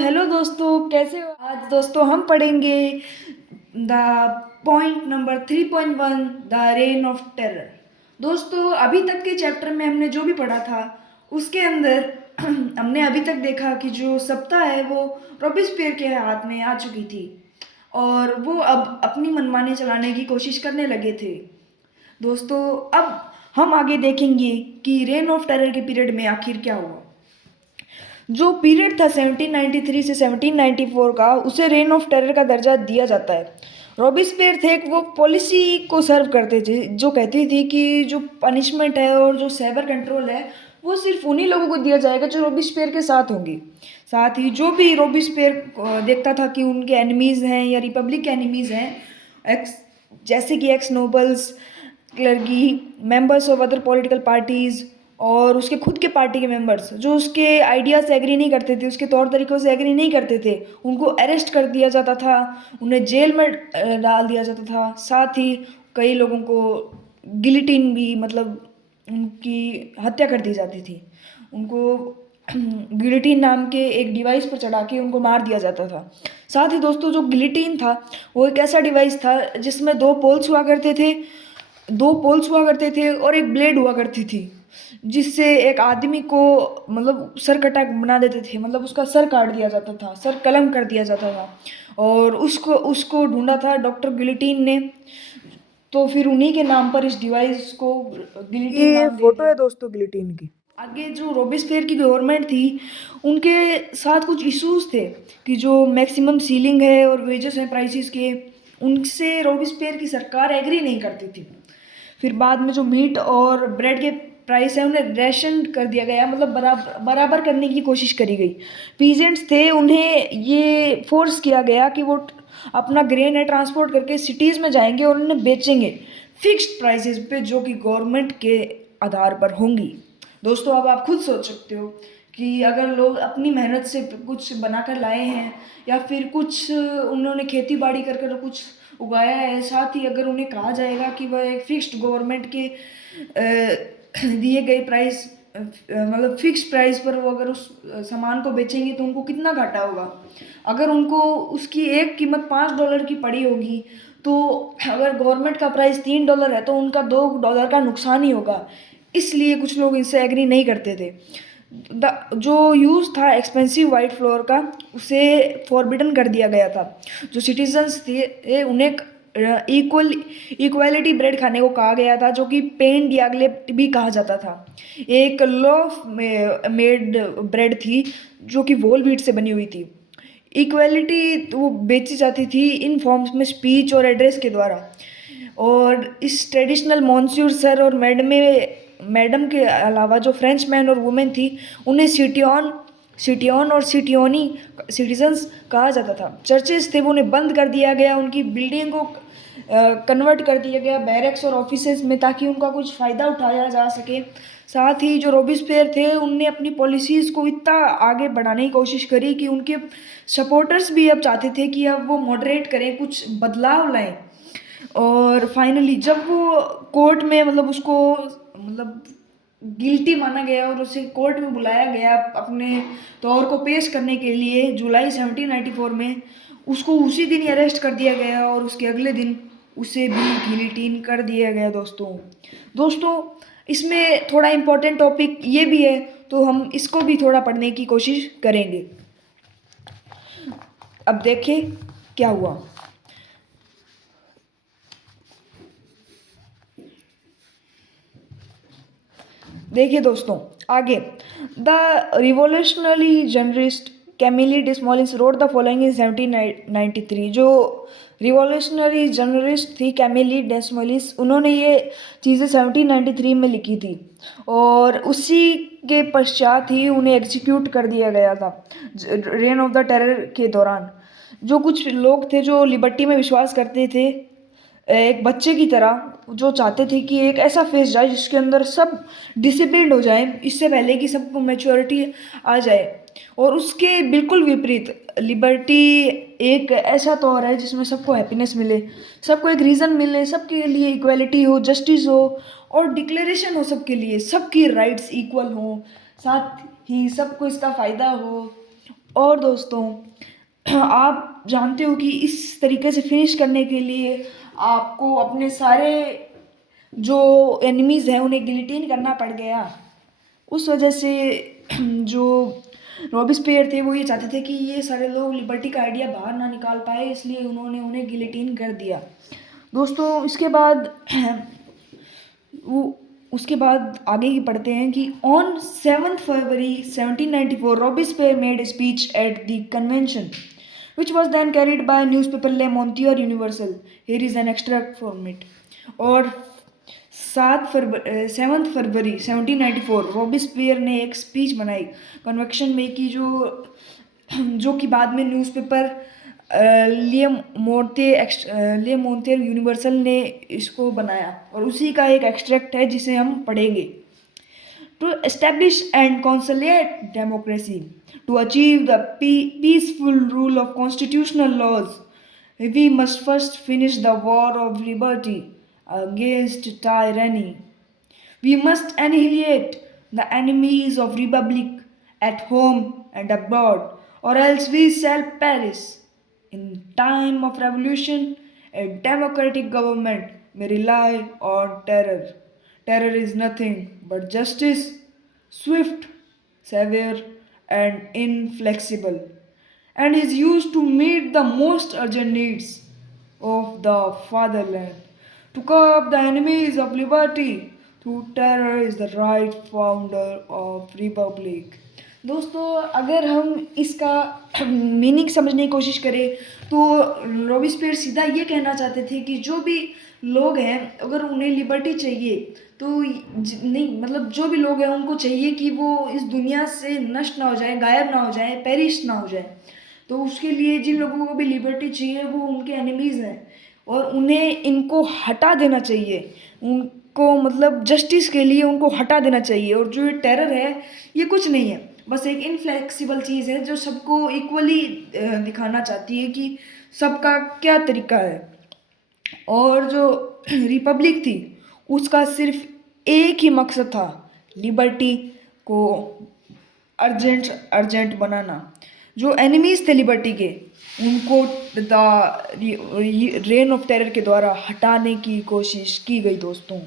Hello दोस्तों, कैसे हो? आज दोस्तों हम पढ़ेंगे the point number 3.1 the rain of terror. दोस्तों, अभी तक के चैप्टर में हमने जो भी पढ़ा था उसके अंदर हमने अभी तक देखा कि जो सत्ता है वो रॉबिस्पियर के हाथ में आ चुकी थी और वो अब अपनी मनमानी चलाने की कोशिश करने लगे थे। दोस्तों, अब हम आगे देखेंगे कि रेन ऑफ टेरर के पीरियड में आखिर क्या हुआ। जो पीरियड था 1793 से 1794 का, उसे रेन ऑफ टेरर का दर्जा दिया जाता है। रॉबिस्पियर थे, वो पॉलिसी को सर्व करते थे जो कहती थी कि जो पनिशमेंट है और जो सेवर कंट्रोल है वो सिर्फ उन्हीं लोगों को दिया जाएगा जो रॉबिस्पियर के साथ होंगे। साथ ही जो भी रॉबिस्पियर देखता था कि उनके एनिमीज़ हैं या रिपब्लिक के एनिमीज़ हैं, एक्स जैसे कि x nobles, clergy, members of other political parties और उसके खुद के पार्टी के मेंबर्स जो उसके आइडिया से एग्री नहीं करते थे, उसके तौर तरीक़ों से एग्री नहीं करते थे, उनको अरेस्ट कर दिया जाता था, उन्हें जेल में डाल दिया जाता था। साथ ही कई लोगों को गिलिटिन भी, मतलब उनकी हत्या कर दी जाती थी। उनको गिलिटिन नाम के एक डिवाइस पर चढ़ा के उनको मार दिया जाता था। साथ ही दोस्तों, जो गिलिटिन था वो एक ऐसा डिवाइस था जिसमें दो पोल्स हुआ करते थे और एक ब्लेड हुआ करती थी, जिससे एक आदमी को मतलब सर कटा बना देते थे, मतलब उसका सर काट दिया जाता था, सर कलम कर दिया जाता था। और उसको उसको ढूंढा था डॉक्टर गिलिटिन ने, तो फिर उन्हीं के नाम पर इस डिवाइस को गिलिटिन ये नाम दे फोटो दिया। है दोस्तों गिलिटीन की। आगे जो रोबेस्पियर की गवर्नमेंट थी, उनके साथ कुछ इश्यूज थे कि जो मैक्सिमम सीलिंग है और वेजेस हैं प्राइसेस के, उनसे रोबेस्पियर की सरकार एग्री नहीं करती थी। फिर बाद में जो मीट और ब्रेड के प्राइस है उन्हें रेशन कर दिया गया, मतलब बराबर बराबर करने की कोशिश करी गई। पीजेंट्स थे, उन्हें ये फोर्स किया गया कि वो अपना ग्रेन है ट्रांसपोर्ट करके सिटीज़ में जाएंगे और उन्हें बेचेंगे फिक्स्ड प्राइसेस पे, जो कि गवर्नमेंट के आधार पर होंगी। दोस्तों, अब आप खुद सोच सकते हो कि अगर लोग अपनी मेहनत से कुछ बनाकर लाए हैं या फिर कुछ उन्होंने खेती बाड़ी कर कर कुछ उगाया है, साथ ही अगर उन्हें कहा जाएगा कि वह एक फिक्स्ड गवर्नमेंट के दिए गए प्राइस, मतलब फिक्स प्राइस पर वो अगर उस सामान को बेचेंगे तो उनको कितना घाटा होगा। अगर उनको उसकी एक कीमत $5 की पड़ी होगी, तो अगर गवर्नमेंट का प्राइस $3 है तो उनका $2 का नुकसान ही होगा। इसलिए कुछ लोग इनसे एग्री नहीं करते थे। जो यूज़ था एक्सपेंसिव वाइट फ्लोर का, उसे फॉरबिडन कर दिया गया था। जो सिटीजन्स थे उन्हें इक्वालिटी ब्रेड खाने को कहा गया था, जो कि पेन डियाग्लेट भी कहा जाता था। एक लोफ मेड ब्रेड थी जो कि वोल व्हीट से बनी हुई थी। इक्वालिटी वो बेची जाती थी इन फॉर्म्स में स्पीच और एड्रेस के द्वारा। और इस ट्रेडिशनल मॉन्स्यूर सर और मैडम के अलावा जो फ्रेंच मैन और वुमेन थी, उन्हें सिटियन और सिटियोनी सिटीजन्स कहा जाता था। चर्चेस थे वो उन्हें बंद कर दिया गया, उनकी बिल्डिंग को कन्वर्ट कर दिया गया बैरक्स और ऑफिसेज में, ताकि उनका कुछ फ़ायदा उठाया जा सके। साथ ही जो रॉबिस्पियर थे उनने अपनी पॉलिसीज़ को इतना आगे बढ़ाने की कोशिश करी कि उनके सपोर्टर्स भी अब चाहते थे कि अब वो मॉडरेट करें, कुछ बदलाव लाएं। और फाइनली जब वो कोर्ट में, मतलब उसको मतलब गिल्टी माना गया और उसे कोर्ट में बुलाया गया अपने तौर को पेश करने के लिए जुलाई 1794 में, उसको उसी दिन ही अरेस्ट कर दिया गया और उसके अगले दिन उसे भी गिलिटीन कर दिया गया। दोस्तों, इसमें थोड़ा इम्पोर्टेंट टॉपिक ये भी है, तो हम इसको भी थोड़ा पढ़ने की कोशिश करेंगे। अब देखें क्या हुआ। देखिए दोस्तों, आगे the revolutionary journalist Camille Desmoulins wrote the following in 1793। जो रिवोल्यूशनरी जर्नलिस्ट थी कैमिली डेसमोलिस, उन्होंने ये चीज़ें 1793 में लिखी थी और उसी के पश्चात ही उन्हें एग्जीक्यूट कर दिया गया था रेन ऑफ द टेरर के दौरान। जो कुछ लोग थे जो लिबर्टी में विश्वास करते थे, एक बच्चे की तरह, जो चाहते थे कि एक ऐसा फेज जाए जिसके अंदर सब डिसिप्लिन्ड हो जाए इससे पहले कि सबको मैच्योरिटी आ जाए। और उसके बिल्कुल विपरीत लिबर्टी एक ऐसा तौर है जिसमें सबको हैप्पीनेस मिले, सबको एक रीज़न मिले, सबके लिए इक्वलिटी हो, जस्टिस हो और डिक्लेरेशन हो सबके लिए, सबकी राइट्स इक्वल हो, साथ ही सबको इसका फ़ायदा हो। और दोस्तों आप जानते हो कि इस तरीके से फिनिश करने के लिए आपको अपने सारे जो एनिमीज़ हैं उन्हें गिलिटीन करना पड़ गया। उस वजह से जो रॉबिस्पियर थे वो ये चाहते थे कि ये सारे लोग लिबर्टी का आइडिया बाहर ना निकाल पाए, इसलिए उन्होंने उन्हें गिलिटीन कर दिया। दोस्तों इसके बाद वो उसके बाद आगे ही पढ़ते हैं कि on 7 February 1794 Robespierre made a speech at the convention which was then carried by newspaper Le Montier Universal. Here is an extract from it. और 7 फरवरी 1794 रॉबिस्पियर ने एक स्पीच बनाई कन्वेक्शन में की, जो कि बाद में न्यूज़पेपर ले मोंतेर यूनिवर्सल ने इसको बनाया, और उसी का एक एक्सट्रैक्ट है जिसे हम पढ़ेंगे। To establish and consolidate democracy, to achieve the peaceful rule of constitutional laws, we must first finish the war of liberty against tyranny. We must annihilate the enemies of republic at home and abroad, or else we shall perish. In time of revolution, a democratic government may rely on terror. Terror is nothing but justice, swift, severe, and inflexible, and is used to meet the most urgent needs of the fatherland. To curb the enemies of liberty through terror is the right founder of republic. दोस्तों अगर हम इसका meaning समझने की कोशिश करें तो Robespierre सीधा ये कहना चाहते थे कि जो भी लोग हैं अगर उन्हें लिबर्टी चाहिए तो नहीं, मतलब जो भी लोग हैं उनको चाहिए कि वो इस दुनिया से नष्ट ना हो जाए, गायब ना हो जाए, पेरिश ना हो जाए। तो उसके लिए जिन लोगों को भी लिबर्टी चाहिए वो उनके एनिमीज़ हैं और उन्हें इनको हटा देना चाहिए। उनको मतलब जस्टिस के लिए उनको हटा देना चाहिए। और जो ये टेरर है ये कुछ नहीं है, बस एक इनफ्लेक्सिबल चीज़ है जो सबको इक्वली दिखाना चाहती है कि सबका क्या तरीका है। और जो रिपब्लिक थी उसका सिर्फ एक ही मकसद था, लिबर्टी को अर्जेंट बनाना। जो एनिमीज़ थे लिबर्टी के उनको द रेन ऑफ टेरर के द्वारा हटाने की कोशिश की गई। दोस्तों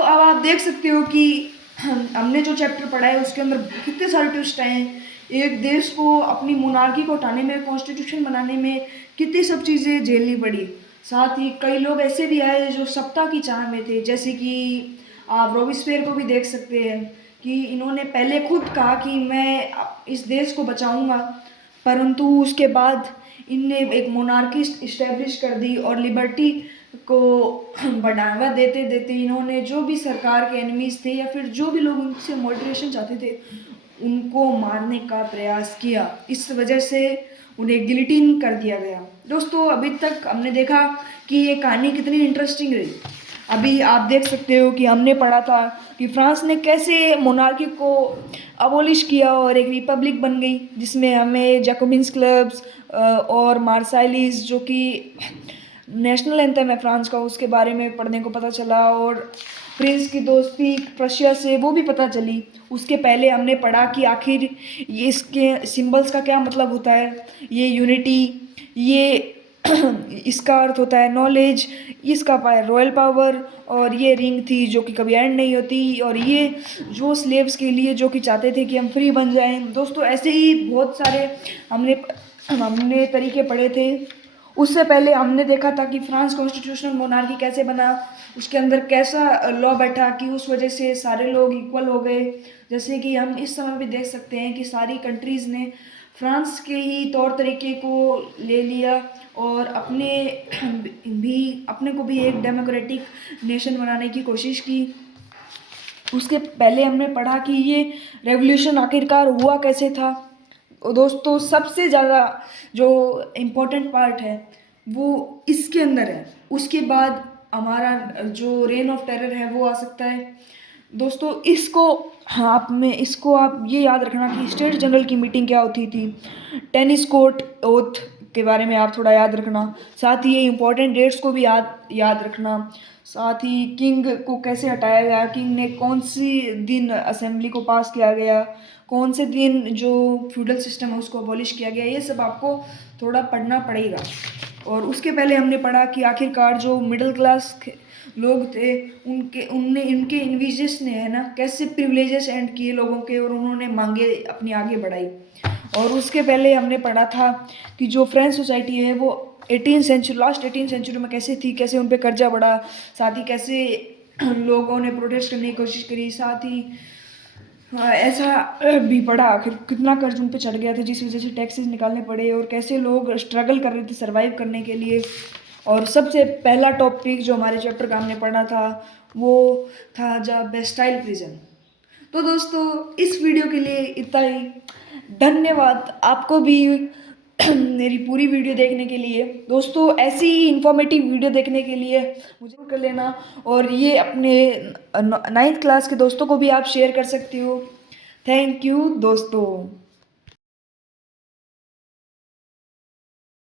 अब आप देख सकते हो कि हमने जो चैप्टर पढ़ा है उसके अंदर कितने सारे ट्विस्ट आए हैं। एक देश को अपनी मोनार्की को हटाने में, कॉन्स्टिट्यूशन बनाने में कितनी सब चीज़ें झेलनी पड़ी। साथ ही कई लोग ऐसे भी आए जो सत्ता की चाह में थे, जैसे कि आप रॉबिस्पियर को भी देख सकते हैं कि इन्होंने पहले खुद कहा कि मैं इस देश को बचाऊंगा, परंतु उसके बाद इनने एक मोनार्की इस्टेब्लिश कर दी और लिबर्टी को बढ़ावा देते देते इन्होंने जो भी सरकार के एनिमीज़ थे या फिर जो भी लोग उनसे मॉडरेशन चाहते थे उनको मारने का प्रयास किया। इस वजह से उन्हें गिलिटीन कर दिया गया। दोस्तों अभी तक हमने देखा कि ये कहानी कितनी इंटरेस्टिंग रही। अभी आप देख सकते हो कि हमने पढ़ा था कि फ्रांस ने कैसे मोनार्की को अबोलिश किया और एक रिपब्लिक बन गई, जिसमें हमें जैकोबिन्स क्लब्स और मार्साइलीज जो कि नेशनल एंथम है फ्रांस का उसके बारे में पढ़ने को पता चला, और प्रिंस की दोस्ती प्रशिया से वो भी पता चली। उसके पहले हमने पढ़ा कि आखिर ये इसके सिंबल्स का क्या मतलब होता है। ये यूनिटी, ये इसका अर्थ होता है नॉलेज, इसका रॉयल पावर, और ये रिंग थी जो कि कभी एंड नहीं होती, और ये जो स्लेव्स के लिए जो कि चाहते थे कि हम फ्री बन जाएं। दोस्तों ऐसे ही बहुत सारे हमने तरीके पढ़े थे। उससे पहले हमने देखा था कि फ्रांस कॉन्स्टिट्यूशनल मोनार्की कैसे बना, उसके अंदर कैसा लॉ बैठा कि उस वजह से सारे लोग इक्वल हो गए। जैसे कि हम इस समय भी देख सकते हैं कि सारी कंट्रीज़ ने फ्रांस के ही तौर तरीके को ले लिया और अपने को भी एक डेमोक्रेटिक नेशन बनाने की कोशिश की। उसके पहले हमने पढ़ा कि ये रेवोल्यूशन आखिरकार हुआ कैसे था। दोस्तों सबसे ज़्यादा जो इम्पोर्टेंट पार्ट है वो इसके अंदर है। उसके बाद हमारा जो रेन ऑफ टेरर है वो आ सकता है। दोस्तों इसको आप ये याद रखना कि स्टेट जनरल की मीटिंग क्या होती थी, टेनिस कोर्ट ओथ के बारे में आप थोड़ा याद रखना। साथ ही ये इम्पोर्टेंट डेट्स को भी याद रखना। साथ ही किंग को कैसे हटाया गया, किंग ने कौन सी दिन असेंबली को पास किया गया, कौन से दिन जो फ्यूडल सिस्टम है उसको अबॉलिश किया गया, ये सब आपको थोड़ा पढ़ना पड़ेगा। और उसके पहले हमने पढ़ा कि आखिरकार जो मिडिल क्लास लोग थे इनके इन्विजेस ने है ना कैसे प्रिविलेजेस एंड किए लोगों के, और उन्होंने मांगे अपनी आगे बढ़ाई। और उसके पहले हमने पढ़ा था कि जो फ्रेंच सोसाइटी है वो 18th सेंचुरी में कैसे थी, कैसे उन पर कर्जा बढ़ा, साथ ही कैसे लोगों ने प्रोटेस्ट करने की कोशिश करी। साथ ही ऐसा भी पढ़ा आखिर कितना कर्ज उन पे चढ़ गया था जिस वजह से टैक्सेस निकालने पड़े, और कैसे लोग स्ट्रगल कर रहे थे सरवाइव करने के लिए। और सबसे पहला टॉपिक जो हमारे चैप्टर का हमने पढ़ा था वो था द बेस्टाइल प्रिजन। तो दोस्तों इस वीडियो के लिए इतना ही। धन्यवाद आपको भी मेरी पूरी वीडियो देखने के लिए। दोस्तों ऐसी ही इंफॉर्मेटिव वीडियो देखने के लिए मुझे कर लेना, और ये अपने 9th क्लास के दोस्तों को भी आप शेयर कर सकते हो। थैंक यू दोस्तों।